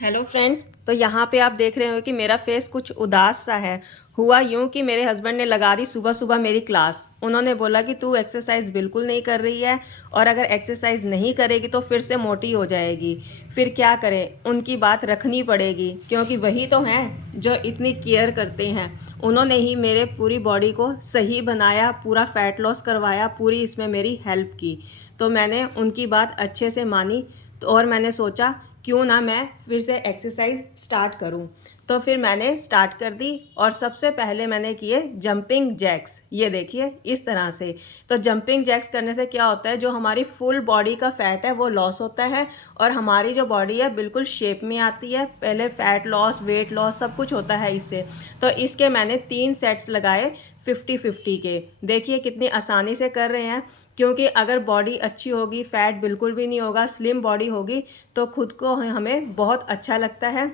Hello friends, तो यहाँ पे आप देख रहे हो कि मेरा फेस कुछ उदास सा है। हुआ यूँ कि मेरे हस्बैंड ने लगा दी सुबह सुबह मेरी क्लास। उन्होंने बोला कि तू एक्सरसाइज बिल्कुल नहीं कर रही है और अगर एक्सरसाइज नहीं करेगी तो फिर से मोटी हो जाएगी। फिर क्या करें, उनकी बात रखनी पड़ेगी क्योंकि वही तो हैं जो इतनी केयर करते हैं। उन्होंने ही मेरे पूरी बॉडी को सही बनाया, पूरा फैट लॉस करवाया, पूरी इसमें मेरी हेल्प की। तो मैंने उनकी बात अच्छे से मानी और मैंने सोचा क्यों ना मैं फिर से एक्सरसाइज स्टार्ट करूं। तो फिर मैंने स्टार्ट कर दी और सबसे पहले मैंने किए जंपिंग जैक्स। ये देखिए इस तरह से। तो जंपिंग जैक्स करने से क्या होता है, जो हमारी फुल बॉडी का फैट है वो लॉस होता है और हमारी जो बॉडी है बिल्कुल शेप में आती है। पहले फैट लॉस, वेट लॉस सब कुछ होता है इससे। तो इसके मैंने 3 सेट्स लगाए 50-50 के। देखिए कितनी आसानी से कर रहे हैं, क्योंकि अगर बॉडी अच्छी होगी, फैट बिल्कुल भी नहीं होगा, स्लिम बॉडी होगी तो खुद को हमें बहुत अच्छा लगता है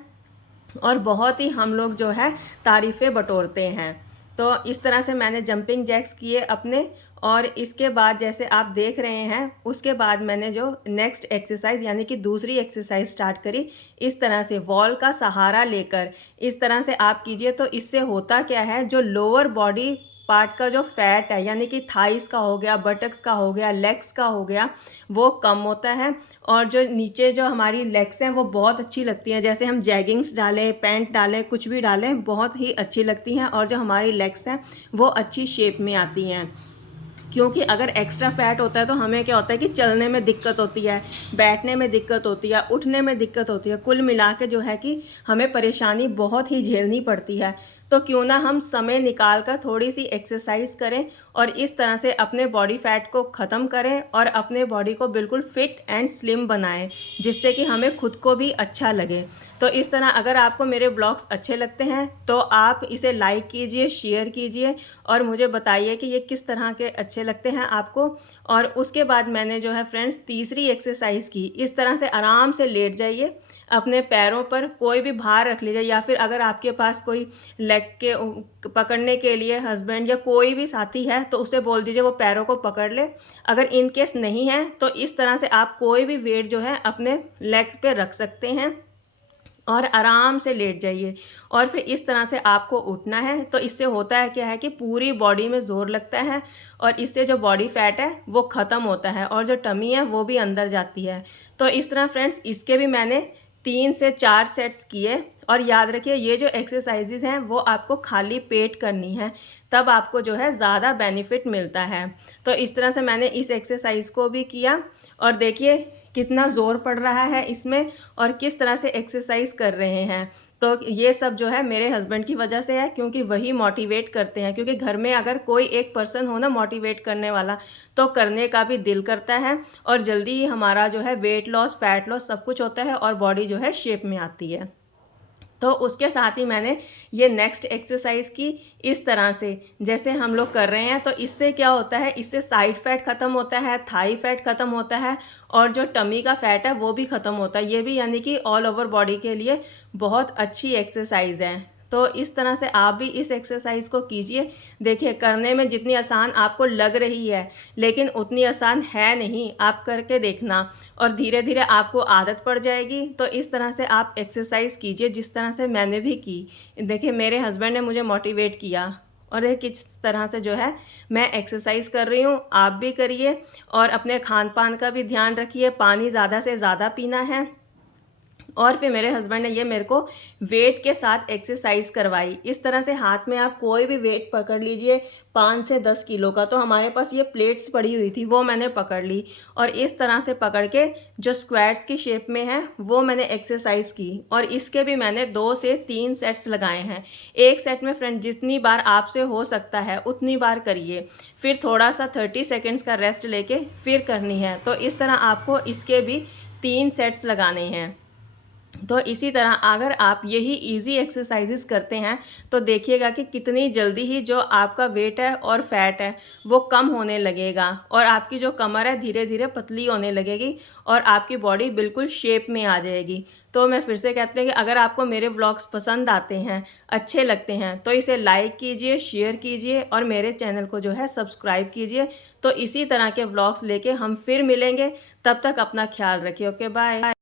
और बहुत ही हम लोग जो है तारीफ़ें बटोरते हैं। तो इस तरह से मैंने जंपिंग जैक्स किए अपने। और इसके बाद जैसे आप देख रहे हैं, उसके बाद मैंने जो नेक्स्ट एक्सरसाइज यानी कि दूसरी एक्सरसाइज स्टार्ट करी। इस तरह से वॉल का सहारा लेकर इस तरह से आप कीजिए। तो इससे होता क्या है, जो लोअर बॉडी पार्ट का जो फैट है यानी कि थाइस का हो गया, बटक्स का हो गया, लेग्स का हो गया, वो कम होता है। और जो नीचे जो हमारी लेग्स हैं वो बहुत अच्छी लगती हैं। जैसे हम जैगिंग्स डालें, पैंट डालें, कुछ भी डालें, बहुत ही अच्छी लगती हैं और जो हमारी लेग्स हैं वो अच्छी शेप में आती हैं। क्योंकि अगर एक्स्ट्रा फैट होता है तो हमें क्या होता है कि चलने में दिक्कत होती है, बैठने में दिक्कत होती है, उठने में दिक्कत होती है। कुल मिला के जो है कि हमें परेशानी बहुत ही झेलनी पड़ती है। तो क्यों ना हम समय निकाल कर थोड़ी सी एक्सरसाइज करें और इस तरह से अपने बॉडी फैट को ख़त्म करें और अपने बॉडी को बिल्कुल फिट एंड स्लिम बनाएं, जिससे कि हमें खुद को भी अच्छा लगे। तो इस तरह अगर आपको मेरे ब्लॉग्स अच्छे लगते हैं तो आप इसे लाइक कीजिए, शेयर कीजिए और मुझे बताइए कि ये किस तरह के अच्छे लगते हैं आपको। और उसके बाद मैंने जो है फ्रेंड्स तीसरी एक्सरसाइज की। इस तरह से आराम से लेट जाइए, अपने पैरों पर कोई भी भार रख लीजिए, या फिर अगर आपके पास कोई लेग के पकड़ने के लिए हस्बैंड या कोई भी साथी है तो उसे बोल दीजिए वो पैरों को पकड़ ले। अगर इन केस नहीं है तो इस तरह से आप कोई भी वेट जो है अपने लेग पे रख सकते हैं और आराम से लेट जाइए। और फिर इस तरह से आपको उठना है। तो इससे होता है क्या है कि पूरी बॉडी में ज़ोर लगता है और इससे जो बॉडी फैट है वो ख़त्म होता है और जो टमी है वो भी अंदर जाती है। तो इस तरह फ्रेंड्स इसके भी मैंने 3 से 4 सेट्स किए। और याद रखिए ये जो एक्सरसाइजेज हैं वो आपको खाली पेट करनी है, तब आपको जो है ज़्यादा बेनिफिट मिलता है। तो इस तरह से मैंने इस एक्सरसाइज को भी किया और देखिए कितना ज़ोर पड़ रहा है इसमें और किस तरह से एक्सरसाइज कर रहे हैं। तो ये सब जो है मेरे हस्बैंड की वजह से है, क्योंकि वही मोटिवेट करते हैं। क्योंकि घर में अगर कोई एक पर्सन हो ना मोटिवेट करने वाला, तो करने का भी दिल करता है और जल्दी ही हमारा जो है वेट लॉस, फैट लॉस सब कुछ होता है और बॉडी जो है शेप में आती है। तो उसके साथ ही मैंने ये नेक्स्ट एक्सरसाइज की इस तरह से जैसे हम लोग कर रहे हैं। तो इससे क्या होता है, इससे साइड फैट ख़त्म होता है, थाई फैट ख़त्म होता है और जो टमी का फैट है वो भी ख़त्म होता है। ये भी यानी कि ऑल ओवर बॉडी के लिए बहुत अच्छी एक्सरसाइज है। तो इस तरह से आप भी इस एक्सरसाइज को कीजिए। देखिए करने में जितनी आसान आपको लग रही है लेकिन उतनी आसान है नहीं, आप करके देखना और धीरे धीरे आपको आदत पड़ जाएगी। तो इस तरह से आप एक्सरसाइज कीजिए जिस तरह से मैंने भी की। देखिए मेरे हस्बैंड ने मुझे मोटिवेट किया और ये किस तरह से जो है मैं एक्सरसाइज कर रही हूँ, आप भी करिए और अपने खान पान का भी ध्यान रखिए। पानी ज़्यादा से ज़्यादा पीना है। और फिर मेरे हस्बैंड ने ये मेरे को वेट के साथ एक्सरसाइज करवाई। इस तरह से हाथ में आप कोई भी वेट पकड़ लीजिए 5 से 10 किलो का। तो हमारे पास ये प्लेट्स पड़ी हुई थी, वो मैंने पकड़ ली और इस तरह से पकड़ के जो स्क्वाट्स की शेप में है वो मैंने एक्सरसाइज की। और इसके भी मैंने 2 से 3 सेट्स लगाए हैं। एक सेट में फ्रेंड जितनी बार आपसे हो सकता है उतनी बार करिए, फिर थोड़ा सा 30 सेकेंड्स का रेस्ट लेके फिर करनी है। तो इस तरह आपको इसके भी 3 सेट्स लगाने हैं। तो इसी तरह अगर आप यही इजी एक्सरसाइजेस करते हैं तो देखिएगा कि कितनी जल्दी ही जो आपका वेट है और फैट है वो कम होने लगेगा और आपकी जो कमर है धीरे धीरे पतली होने लगेगी और आपकी बॉडी बिल्कुल शेप में आ जाएगी। तो मैं फिर से कहती हूँ कि अगर आपको मेरे ब्लॉग्स पसंद आते हैं, अच्छे लगते हैं, तो इसे लाइक कीजिए, शेयर कीजिए और मेरे चैनल को जो है सब्सक्राइब कीजिए। तो इसी तरह के ब्लॉग्स लेके हम फिर मिलेंगे। तब तक अपना ख्याल रखिए। Okay bye.